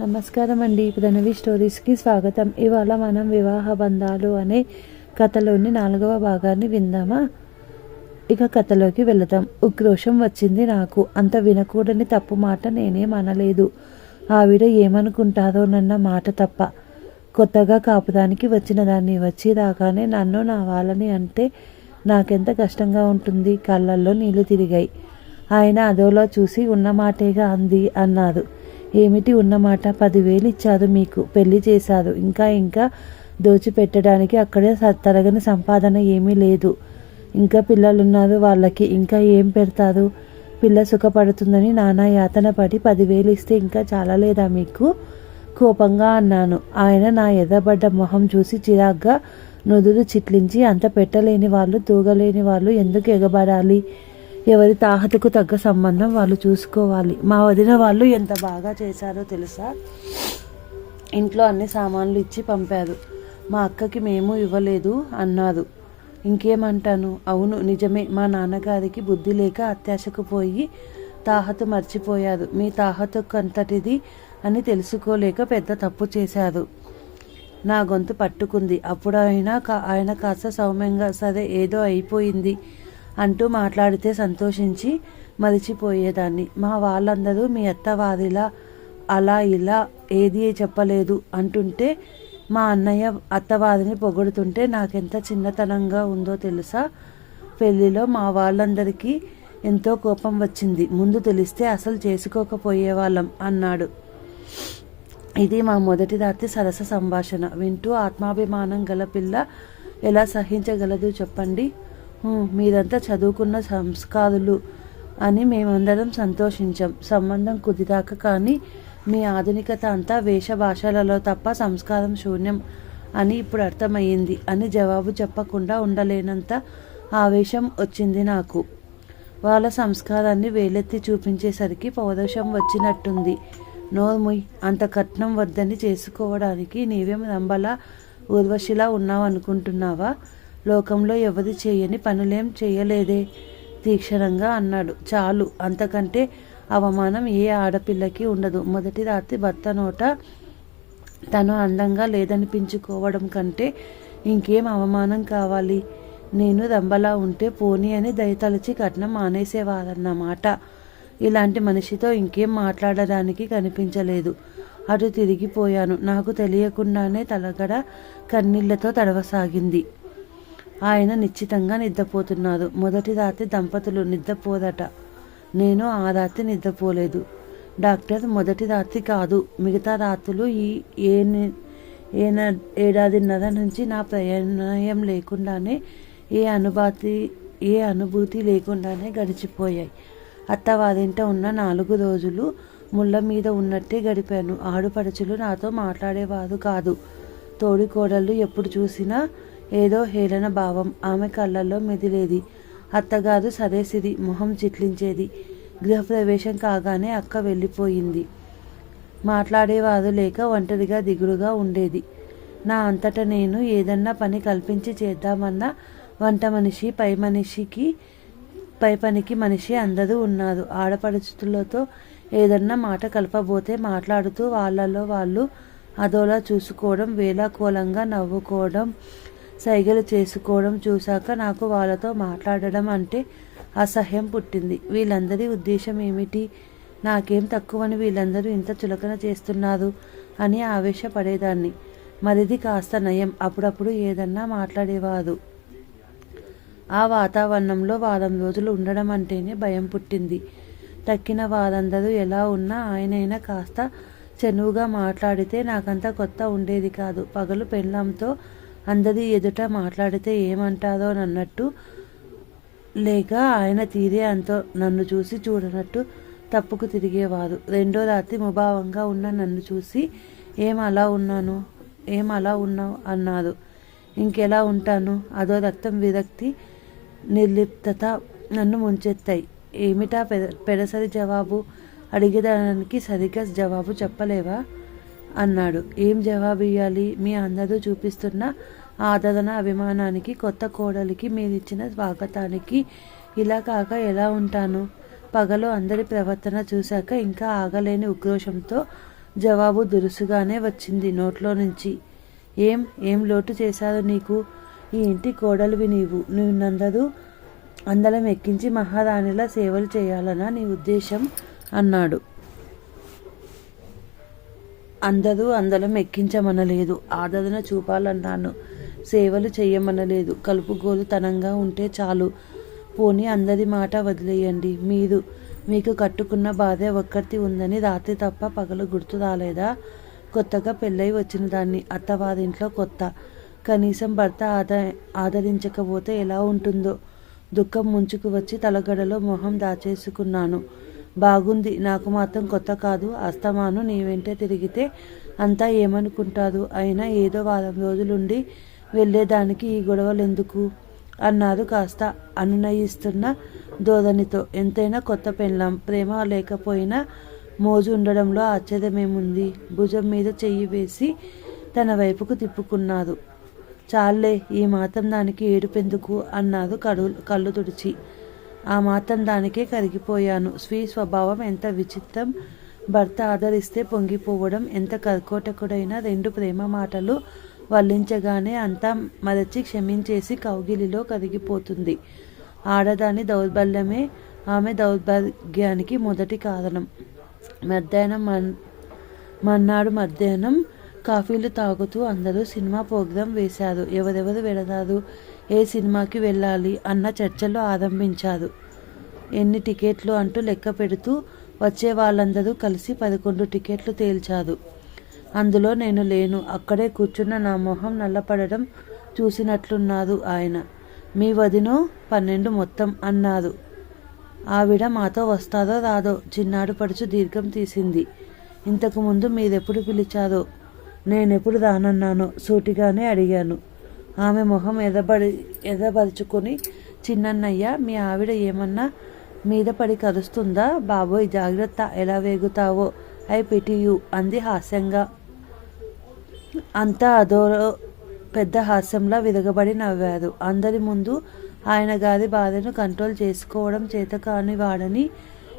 నమస్కారం అండి. ప్రణవి స్టోరీస్కి స్వాగతం. ఇవాళ మనం వివాహ బంధాలు అనే కథలోని నాలుగవ భాగాన్ని విందామా? ఇక కథలోకి వెళదాం. ఉక్రోషం వచ్చింది నాకు. అంత వినకూడని తప్పు మాట నేనేం అనలేదు ఆవిడ ఏమనుకుంటారోనన్న మాట తప్ప. కొత్తగా కాపుదానికి వచ్చిన దాన్ని వచ్చి రాగానే నన్ను నా వాళ్ళని అంటే నాకెంత కష్టంగా ఉంటుంది. కళ్ళల్లో నీళ్ళు తిరిగాయి. ఆయన అదోలా చూసి ఉన్న మాటేగా అంది అన్నారు ఏమిటి ఉన్నమాట? పదివేలు ఇచ్చారు మీకు. పెళ్ళి చేశారు. ఇంకా ఇంకా దోచిపెట్టడానికి అక్కడే స- తరగని సంపాదన ఏమీ లేదు. ఇంకా పిల్లలున్నారు వాళ్ళకి. ఇంకా ఏం పెడతారు? పిల్ల సుఖపడుతుందని నానా యాతన పడి పదివేలు ఇస్తే ఇంకా చాలా లేదా మీకు? కోపంగా అన్నాను. ఆయన నా ఎర్రబడ్డ మొహం చూసి చిరాగ్గా నుదురు చిట్లించి అంత పెట్టలేని వాళ్ళు తూగలేని వాళ్ళు ఎందుకు ఎగబడాలి? ఎవరి తాహతకు తగ్గ సంబంధం వాళ్ళు చూసుకోవాలి. మా వదిన వాళ్ళు ఎంత బాగా చేశారో తెలుసా? ఇంట్లో అన్ని సామాన్లు ఇచ్చి పంపారు. మా అక్కకి మేము ఇవ్వలేదు అన్నారు ఇంకేమంటాను? అవును నిజమే. మా నాన్నగారికి బుద్ధి లేక అత్యాశకు పోయి తాహతు మర్చిపోయారు. మీ తాహతుకు అంతటిది అని తెలుసుకోలేక పెద్ద తప్పు చేశారు. నా గొంతు పట్టుకుంది. అప్పుడు ఆయన కా- ఆయన కాస్త సౌమ్యంగా సరే ఏదో అయిపోయింది. అంటూ మాట్లాడితే సంతోషించి మరిచిపోయేదాన్ని. మా వాళ్ళందరూ మీ అత్తవారిలా అలా ఇలా ఏది చెప్పలేదు అంటుంటే మా అన్నయ్య అత్తవారిని పొగుడుతుంటే నాకెంత చిన్నతనంగా ఉందో తెలుసా? పెళ్ళిలో మా వాళ్ళందరికీ ఎంతో కోపం వచ్చింది. ముందు తెలిస్తే అసలు చేసుకోకపోయేవాళ్ళం అన్నాడు. ఇది మా మొదటి రాత్రి సరస సంభాషణ. వింటూ ఆత్మాభిమానం గల పిల్ల ఎలా సహించగలదు చెప్పండి? మీరంతా చదువుకున్న సంస్కారులు అని మేమందరం సంతోషించాం. సంబంధం కుదిరాక కానీ మీ ఆధునికత అంతా వేషభాషలలో తప్ప సంస్కారం శూన్యం అని ఇప్పుడు అర్థమయ్యింది అని జవాబు చెప్పకుండా ఉండలేనంత ఆవేశం వచ్చింది నాకు. వాళ్ళ సంస్కారాన్ని వేలెత్తి చూపించేసరికి పౌరుషం వచ్చినట్టుంది. నోర్ముయ్ అంత కట్నం వద్దని చేసుకోవడానికి నీవేం రంబలా ఊర్వశిలా ఉన్నావు అనుకుంటున్నావా లోకంలో ఎవరి చేయని పనులేం చేయలేదే. తీక్షణంగా అన్నాడు. చాలు అంతకంటే అవమానం ఏ ఆడపిల్లకి ఉండదు. మొదటి రాత్రి భర్త నోట తను అందంగా లేదనిపించుకోవడం కంటే ఇంకేం అవమానం కావాలి? నేను రంబలా ఉంటే పోనీ అని దయతలచి కట్నం మానేసేవారన్నమాట. ఇలాంటి మనిషితో ఇంకేం మాట్లాడడానికి కనిపించలేదు. అటు తిరిగిపోయాను. నాకు తెలియకుండానే తలగడ కన్నీళ్ళతో తడవసాగింది. ఆయన నిశ్చితంగా నిద్రపోతున్నారు మొదటి రాత్రి దంపతులు నిద్రపోదట. నేను ఆ రాత్రి నిద్రపోలేదు. డాక్టర్ మొదటి రాత్రి కాదు. మిగతా రాత్రులు ఈ ఏ ఏ న- ఏడాదిన్నర నుంచి నా ప్రయాణం లేకుండానే ఏ అనుభూతి ఏ అనుభూతి లేకుండానే గడిచిపోయాయి. అత్తవారింట ఉన్న నాలుగు రోజులు ముళ్ళ మీద ఉన్నట్టే గడిపాను. ఆడుపడుచులు నాతో మాట్లాడేవారు కాదు. తోడికోడళ్ళు ఎప్పుడు చూసినా ఏదో హేళన భావం ఆమె కళ్ళల్లో మెదిలేది. అత్తగారు సరే సిరి మొహం చిట్లించేది. గృహప్రవేశం కాగానే అక్క వెళ్ళిపోయింది. మాట్లాడేవారు లేక ఒంటరిగా దిగులుగా ఉండేది. నా అంతట నేను ఏదన్నా పని కల్పించి చేద్దామన్నా వంట మనిషి పై మనిషికి పై పనికి మనిషి అందరూ ఉన్నారు. ఆడపడుచులతో ఏదన్నా మాట కలపబోతే మాట్లాడుతూ వాళ్ళలో వాళ్ళు అదోలా చూసుకోవడం వేలాకోలంగా నవ్వుకోవడం సైగలు చేసుకోవడం చూశాక నాకు వాళ్ళతో మాట్లాడడం అంటే అసహ్యం పుట్టింది. వీళ్ళందరి ఉద్దేశం ఏమిటి? నాకేం తక్కువని వీళ్ళందరూ ఇంత చులకన చేస్తున్నారు అని ఆవేశపడేదాన్ని. మరిది కాస్త నయం. అప్పుడప్పుడు ఏదన్నా మాట్లాడేవారు. ఆ వాతావరణంలో వారం రోజులు ఉండడం అంటేనే భయం పుట్టింది. తక్కిన వారందరూ ఎలా ఉన్నా ఆయనైనా కాస్త చనువుగా మాట్లాడితే నాకంత కొత్త ఉండేది కాదు. పగలు పెళ్ళంతో అందరి ఎదుట మాట్లాడితే ఏమంటారో అన్నట్టు లేక ఆయన తీరే అంతో నన్ను చూసి చూడనట్టు తప్పుకు తిరిగేవారు రెండో రాత్రి ముభావంగా ఉన్న నన్ను చూసి ఏం అలా ఉన్నాను? ఏం అలా ఉన్నావు? అన్నారు ఇంకెలా ఉంటాను? అదో రక్తం విరక్తి నిర్లిప్తత నన్ను ముంచెత్తాయి. ఏమిటా పెద పెడసరి జవాబు? అడిగేదానికి సరిగ్గా జవాబు చెప్పలేవా? అన్నాడు. ఏం జవాబు ఇవ్వాలి మీ అందరూ చూపిస్తున్న ఆదరణ అభిమానానికి కొత్త కోడలికి మీరిచ్చిన స్వాగతానికి ఇలా కాక ఎలా ఉంటాను? పగలు అందరి ప్రవర్తన చూశాక ఇంకా ఆగలేని ఉక్రోషంతో జవాబు దురుసుగానే వచ్చింది నోట్లో నుంచి. ఏం? ఏం లోటు చేశారు నీకు? ఈ ఇంటి కోడలివి నీవు. నందరూ అందలం ఎక్కించి మహారాణిలా సేవలు చేయాలనా నీ ఉద్దేశం? అన్నాడు. అందరూ అందలం ఎక్కించమనలేదు. ఆదరణ చూపాలన్నాను. సేవలు చెయ్యమనలేదు. కలుపుగోలు తనంగా ఉంటే చాలు. పోనీ అందరి మాట వదిలేయండి. మీరు మీకు కట్టుకున్న భార్య ఒక్కటి ఉందని రాత్రి తప్ప పగలు గుర్తు రాలేదా? కొత్తగా పెళ్ళై వచ్చిన దాన్ని అత్తవారింట్లో కొత్త. కనీసం భర్త ఆద ఆదరించకపోతే ఎలా ఉంటుందో? దుఃఖం ముంచుకు వచ్చి తలగడలో మొహం దాచేసుకున్నాను. బాగుంది. నాకు మాత్రం కొత్త కాదు. అస్తమాను నీ వెంటే తిరిగితే అంతా ఏమనుకుంటారు? అయినా ఏదో వారం రోజులుండి వెళ్ళేదానికి ఈ గొడవలు ఎందుకు అన్నారు కాస్త అనునయిస్తున్న ధోరణితో. ఎంతైనా కొత్త పెళ్ళాం. ప్రేమ లేకపోయినా మోజు ఉండడంలో ఆశ్చర్యమేముంది? భుజం మీద చెయ్యి వేసి తన వైపుకు తిప్పుకున్నారు. చాలే ఈ మాత్రం దానికి ఏడుపెందుకు? అన్నారు కడు కళ్ళు తుడిచి. ఆ మాత్రం దానికే కరిగిపోయాను. స్వీ స్వభావం ఎంత విచిత్రం. భర్త ఆదరిస్తే పొంగిపోవడం ఎంత కర్కోటకుడైన రెండు ప్రేమ మాటలు వల్లించగానే అంతా మరచి క్షమించేసి కౌగిలిలో కరిగిపోతుంది. ఆడదాని దౌర్బల్యమే ఆమె దౌర్భాగ్యానికి మొదటి కారణం. మధ్యాహ్నం మన్ మన్నాడు మధ్యాహ్నం కాఫీలు తాగుతూ అందరూ సినిమా ప్రోగ్రాం వేశారు. ఎవరెవరు వెళతారు ఏ సినిమాకి వెళ్ళాలి అన్న చర్చలు ఆరంభించారు. ఎన్ని టికెట్లు అంటూ లెక్క పెడుతూ వచ్చే వాళ్ళందరూ కలిసి పదకొండు టికెట్లు తేల్చారు. అందులో నేను లేను. అక్కడే కూర్చున్న నా మొహం నల్లపడడం చూసినట్లున్నారు ఆయన. మీ వదినో? పన్నెండు మొత్తం అన్నారు. ఆవిడ మాతో వస్తాదో రాదో చిన్నాడు పడుచు దీర్ఘం తీసింది. ఇంతకుముందు మీరెప్పుడు పిలిచారో? నేనెప్పుడు రానన్నానో సూటిగానే అడిగాను. ఆమె మొహం ఎదబడి ఎదపరుచుకొని చిన్నన్నయ్య మీ ఆవిడ ఏమన్నా మీద పడి కరుస్తుందా? బాబోయ్ జాగ్రత్త ఎలా వేగుతావో? ఐ పిటియు అంది హాస్యంగా. అంతా అదో పెద్ద హాస్యంలా విరగబడి నవ్వారు. అందరి ముందు ఆయన గారి బాధను కంట్రోల్ చేసుకోవడం చేత కాని వాడని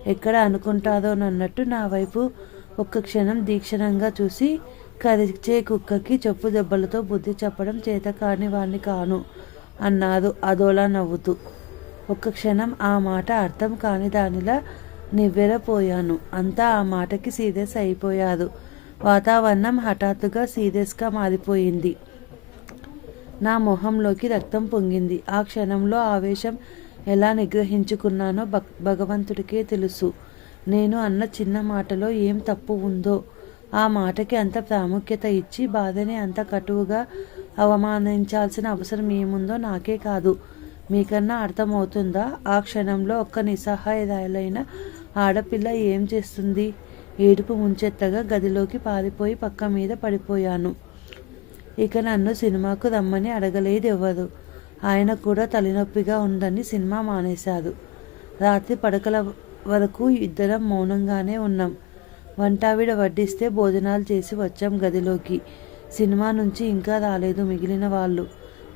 ఎక్కడ అనుకుంటారోనన్నట్టు నా వైపు ఒక్క క్షణం దీక్షణంగా చూసి కరిచే కుక్కకి చెప్పు దెబ్బలతో బుద్ధి చెప్పడం చేత కాని వాణ్ణి కాను అన్నారు అదోలా నవ్వుతూ. ఒక్క క్షణం ఆ మాట అర్థం కాని దానిలా నివ్వెరపోయాను. అంతా ఆ మాటకి సీరియస్ అయిపోయారు వాతావరణం హఠాత్తుగా సీరియస్గా మారిపోయింది. నా మొహంలోకి రక్తం పొంగింది. ఆ క్షణంలో ఆవేశం ఎలా నిగ్రహించుకున్నానో భక్ భగవంతుడికే తెలుసు. నేను అన్న చిన్న మాటలో ఏం తప్పు ఉందో ఆ మాటకి అంత ప్రాముఖ్యత ఇచ్చి బాధని అంత కటువుగా అవమానించాల్సిన అవసరం ఏముందో నాకే కాదు. మీకన్నా అర్థమవుతుందా? ఆ క్షణంలో ఒక్క నిస్సహాయరాలైన ఆడపిల్ల ఏం చేస్తుంది? ఏడుపు ముంచెత్తగా గదిలోకి పారిపోయి పక్క మీద పడిపోయాను. ఇక నన్ను సినిమాకు రమ్మని అడగలేదు ఎవరు ఆయన కూడా తలనొప్పిగా ఉందని సినిమా మానేశారు. రాత్రి పడకల వరకు ఇద్దరం మౌనంగానే ఉన్నాం. వంటావిడ వడ్డిస్తే భోజనాలు చేసి వచ్చాం గదిలోకి. సినిమా నుంచి ఇంకా రాలేదు మిగిలిన వాళ్ళు.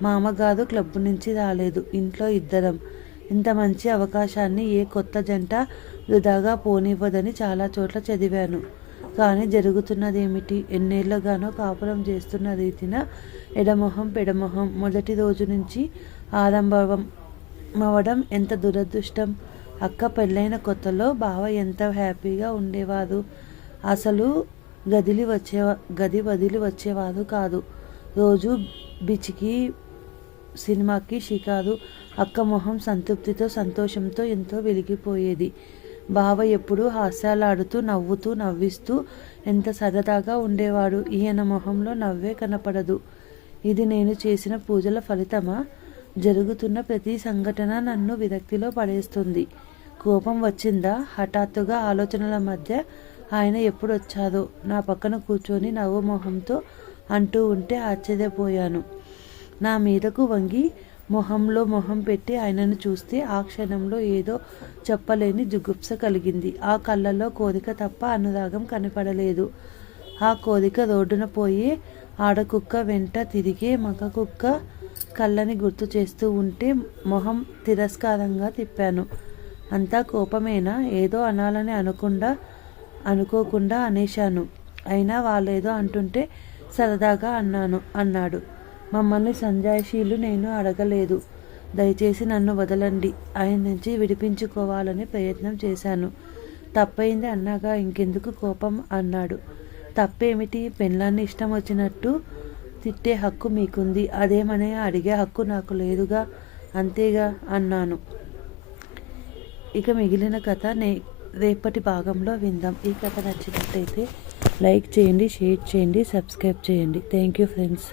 మామగారు క్లబ్ నుంచి రాలేదు ఇంట్లో ఇద్దరం. ఇంత మంచి అవకాశాన్ని ఏ కొత్త జంట వృధాగా పోనివ్వదని చాలా చోట్ల చదివాను. కానీ జరుగుతున్నదేమిటి? ఎన్నేళ్ళుగానో కాపురం చేస్తున్న రీతిన ఎడమొహం పెడమొహం. మొదటి రోజు నుంచి ఆరంభం అవ్వడం ఎంత దురదృష్టం? అక్క పెళ్ళైన కొత్తలో బావ ఎంత హ్యాపీగా ఉండేవారు? అసలు గదిలి వచ్చే గది వదిలి వచ్చేవారు కాదు. రోజు బిచికి సినిమాకి షికారు. అక్క మొహం సంతృప్తితో సంతోషంతో ఎంతో వెలిగిపోయేది. బావ ఎప్పుడూ హాస్యాలాడుతూ నవ్వుతూ నవ్విస్తూ ఎంత సరదాగా ఉండేవాడు. ఈయన మొహంలో నవ్వే కనపడదు. ఇది నేను చేసిన పూజల ఫలితమా? జరుగుతున్న ప్రతి సంఘటన నన్ను విరక్తిలో పడేస్తుంది. కోపం వచ్చిందా? హఠాత్తుగా ఆలోచనల మధ్య ఆయన ఎప్పుడు వచ్చాదో నా పక్కన కూర్చొని నవ్వుమొహంతో అంటూ ఉంటే ఆశ్చర్యపోయాను. నా మీదకు వంగి మొహంలో మొహం పెట్టి ఆయనను చూస్తే ఆ క్షణంలో ఏదో చెప్పలేని జుగుప్స కలిగింది. ఆ కళ్ళల్లో కోరిక తప్ప అనురాగం కనపడలేదు. ఆ కోరిక రోడ్డున పోయే ఆడకుక్క వెంట తిరిగే మగ కుక్క కళ్ళని గుర్తు చేస్తూ ఉంటే మొహం తిరస్కారంగా తిప్పాను. అంతా కోపమేనా? ఏదో అనాలని అనకుండా అనుకోకుండా అనేశాను. అయినా వాళ్ళేదో అంటుంటే సరదాగా అన్నాను అన్నాడు. మమ్మల్ని సంజాయిషీలు నేను అడగలేదు. దయచేసి నన్ను వదలండి. ఆయన నుంచి విడిపించుకోవాలని ప్రయత్నం చేశాను. తప్పైంది అన్నాగా ఇంకెందుకు కోపం? అన్నాడు. తప్పేమిటి? పెళ్ళాన్ని ఇష్టం వచ్చినట్టు తిట్టే హక్కు మీకుంది. అదేమనే? అడిగే హక్కు నాకు లేదుగా. అంతేగా? అన్నాను. ఇక మిగిలిన కథ నే రేపటి భాగంలో విందాం. ఈ కథ నచ్చినట్టయితే లైక్ చేయండి షేర్ చేయండి సబ్స్క్రైబ్ చేయండి. Thank you friends.